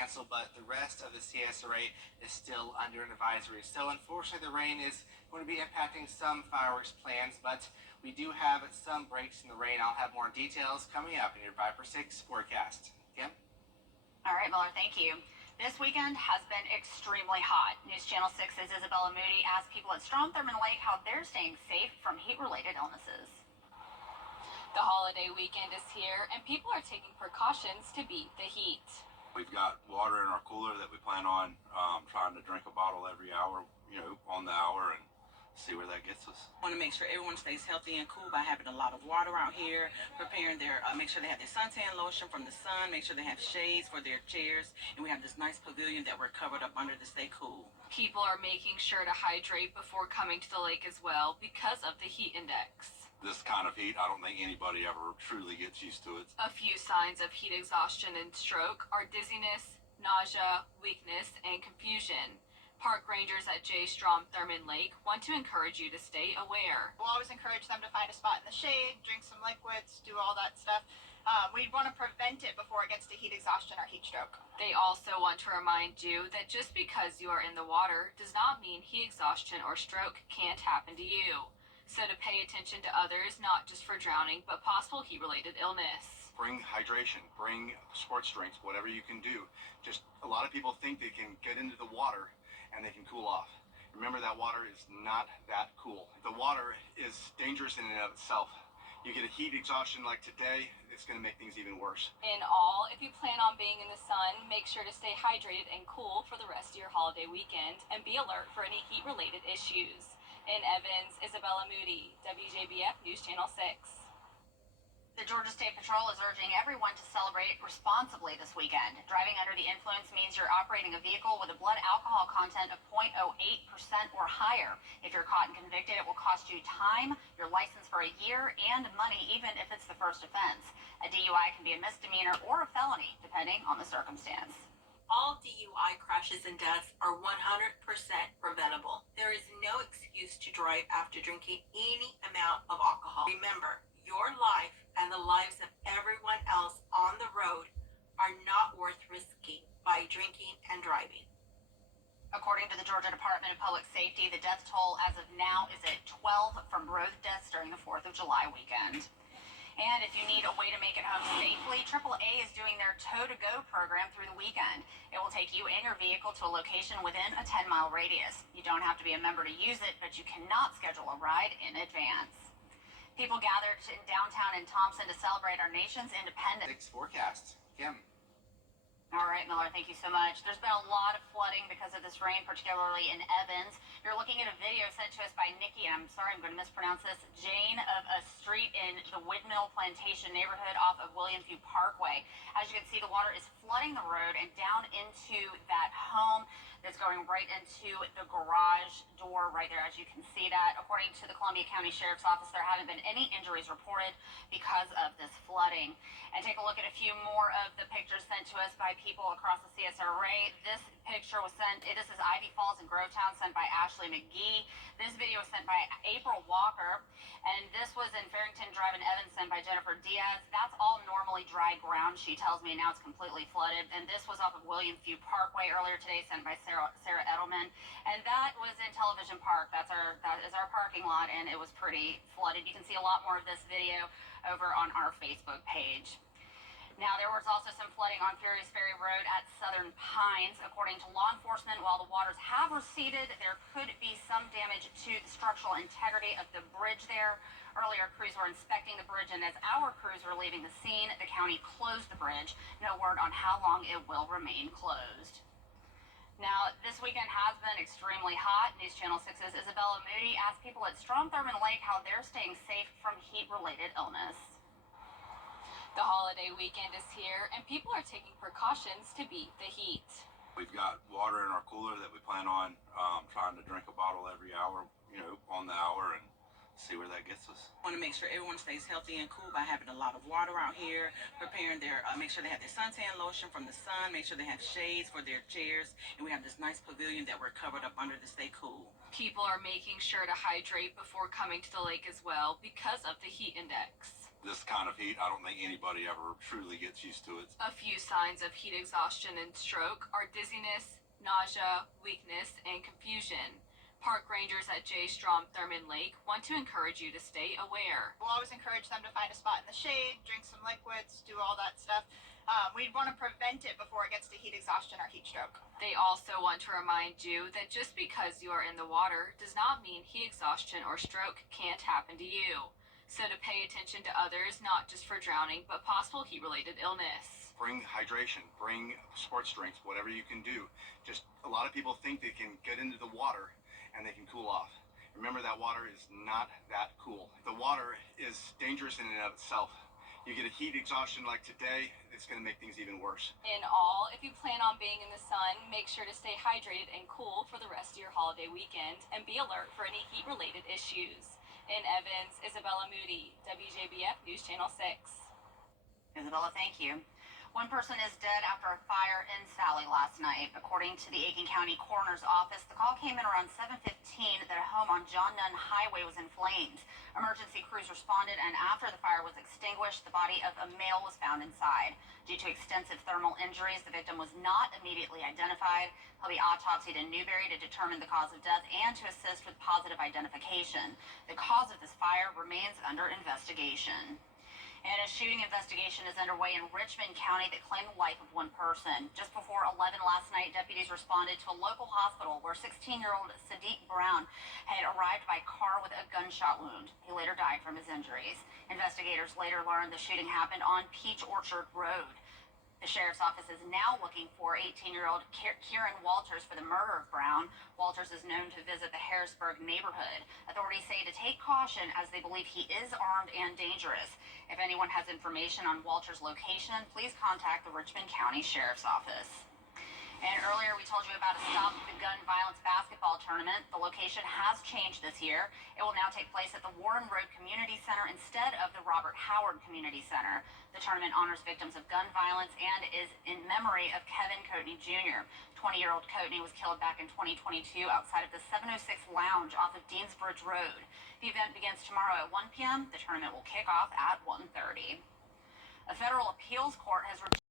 Cancel, but the rest of the CSRA is still under an advisory. So unfortunately, the rain is going to be impacting some fireworks plans, but we do have some breaks in the rain. I'll have more details coming up in your 5 for 6 forecast. Kim? All right, Miller, thank you. This weekend has been extremely hot. News Channel 6's Isabella Moody asked people at Strom Thurmond Lake how they're staying safe from heat-related illnesses. The holiday weekend is here, and people are taking precautions to beat the heat. We've got water in our cooler that we plan on trying to drink a bottle every hour, on the hour, and see where that gets us. Want to make sure everyone stays healthy and cool by having a lot of water out here, preparing make sure they have their suntan lotion from the sun, make sure they have shades for their chairs, and we have this nice pavilion that we're covered up under to stay cool. People are making sure to hydrate before coming to the lake as well because of the heat index. This kind of heat, I don't think anybody ever truly gets used to it. A few signs of heat exhaustion and stroke are dizziness, nausea, weakness, and confusion. Park rangers at Strom Thurmond Lake want to encourage you to stay aware. We'll always encourage them to find a spot in the shade, drink some liquids, do all that stuff. We want to prevent it before it gets to heat exhaustion or heat stroke. They also want to remind you that just because you are in the water does not mean heat exhaustion or stroke can't happen to you. So to pay attention to others, not just for drowning, but possible heat-related illness. Bring hydration, bring sports drinks, whatever you can do. Just a lot of people think they can get into the water and they can cool off. Remember, that water is not that cool. The water is dangerous in and of itself. You get a heat exhaustion like today, it's going to make things even worse. In all, if you plan on being in the sun, make sure to stay hydrated and cool for the rest of your holiday weekend and be alert for any heat-related issues. In Evans, Isabella Moody, WJBF News Channel 6. The Georgia State Patrol is urging everyone to celebrate responsibly this weekend. Driving under the influence means you're operating a vehicle with a blood alcohol content of 0.08% or higher. If you're caught and convicted, it will cost you time, your license for a year, and money, even if it's the first offense. A DUI can be a misdemeanor or a felony, depending on the circumstance. All DUI crashes and deaths are 100% preventable. There is no excuse to drive after drinking any amount of alcohol. Remember, your life and the lives of everyone else on the road are not worth risking by drinking and driving. According to the Georgia Department of Public Safety, the death toll as of now is at 12 from road deaths during the 4th of July weekend. And if you need a way to make it home safely, AAA is doing their Tow-to-Go program through the weekend. It will take you and your vehicle to a location within a 10-mile radius. You don't have to be a member to use it, but you cannot schedule a ride in advance. People gathered in downtown in Thompson to celebrate our nation's independence. 6 forecast. Kim? All right, Miller, thank you so much. There's been a lot of flooding because of this rain, particularly in Evans. You're looking at a video sent to us by Nikki, and I'm sorry, I'm going to mispronounce this, Jane, of a street in the Windmill Plantation neighborhood off of William Few Parkway. As you can see, the water is flooding the road and down into that home that's going right into the garage door right there, as you can see that. According to the Columbia County Sheriff's Office, there haven't been any injuries reported because of this flooding. And take a look at a few more of the pictures sent to us by people across the CSRA. This picture was sent, this is Ivy Falls in Grovetown, sent by Ashley McGee. This video was sent by April Walker. And this was in Farrington Drive in Evans, sent by Jennifer Diaz. That's all normally dry ground, she tells me. Now it's completely flooded. And this was off of William Few Parkway earlier today, sent by Sarah Edelman. And that was in Television Park. That is our parking lot, and it was pretty flooded. You can see a lot more of this video over on our Facebook page. Now, there was also some flooding on Furious Ferry Road at Southern Pines. According to law enforcement, while the waters have receded, there could be some damage to the structural integrity of the bridge there. Earlier, crews were inspecting the bridge, and as our crews were leaving the scene, the county closed the bridge. No word on how long it will remain closed. Now, this weekend has been extremely hot. News Channel 6's Isabella Moody asked people at Strom Thurmond Lake how they're staying safe from heat-related illness. The holiday weekend is here, and people are taking precautions to beat the heat. We've got water in our cooler that we plan on trying to drink a bottle every hour, on the hour, and see where that gets us. Want to make sure everyone stays healthy and cool by having a lot of water out here, preparing make sure they have their suntan lotion from the sun, make sure they have shades for their chairs, and we have this nice pavilion that we're covered up under to stay cool. People are making sure to hydrate before coming to the lake as well because of the heat index. This kind of heat, I don't think anybody ever truly gets used to it. A few signs of heat exhaustion and stroke are dizziness, nausea, weakness, and confusion. Park rangers at J. Strom Thurman Lake want to encourage you to stay aware. We'll always encourage them to find a spot in the shade, drink some liquids, do all that stuff. We want to prevent it before it gets to heat exhaustion or heat stroke. They also want to remind you that just because you are in the water does not mean heat exhaustion or stroke can't happen to you. So to pay attention to others, not just for drowning, but possible heat-related illness. Bring hydration, bring sports drinks, whatever you can do. Just a lot of people think they can get into the water and they can cool off. Remember, that water is not that cool. The water is dangerous in and of itself. You get a heat exhaustion like today, it's going to make things even worse. In all, if you plan on being in the sun, make sure to stay hydrated and cool for the rest of your holiday weekend and be alert for any heat-related issues. In Evans, Isabella Moody, WJBF News Channel 6. Isabella, thank you. One person is dead after a fire in Sally last night. According to the Aiken County Coroner's Office, the call came in around 7:15 that a home on John Nunn Highway was in flames. Emergency crews responded, and after the fire was extinguished, the body of a male was found inside. Due to extensive thermal injuries, the victim was not immediately identified. He'll be autopsied in Newberry to determine the cause of death and to assist with positive identification. The cause of this fire remains under investigation. And a shooting investigation is underway in Richmond County that claimed the life of one person. Just before 11 last night, deputies responded to a local hospital where 16-year-old Sadiq Brown had arrived by car with a gunshot wound. He later died from his injuries. Investigators later learned the shooting happened on Peach Orchard Road. The sheriff's office is now looking for 18-year-old Kieran Walters for the murder of Brown. Walters is known to visit the Harrisburg neighborhood. Authorities say to take caution as they believe he is armed and dangerous. If anyone has information on Walters' location, please contact the Richmond County Sheriff's Office. And earlier we told you about a Stop the Gun Violence basketball tournament. The location has changed this year. It will now take place at the Warren Road Community Center instead of the Robert Howard Community Center. The tournament honors victims of gun violence and is in memory of Kevin Coatney Jr. 20-year-old Coatney was killed back in 2022 outside of the 706 Lounge off of Deansbridge Road. The event begins tomorrow at 1 p.m. The tournament will kick off at 1:30. A federal appeals court has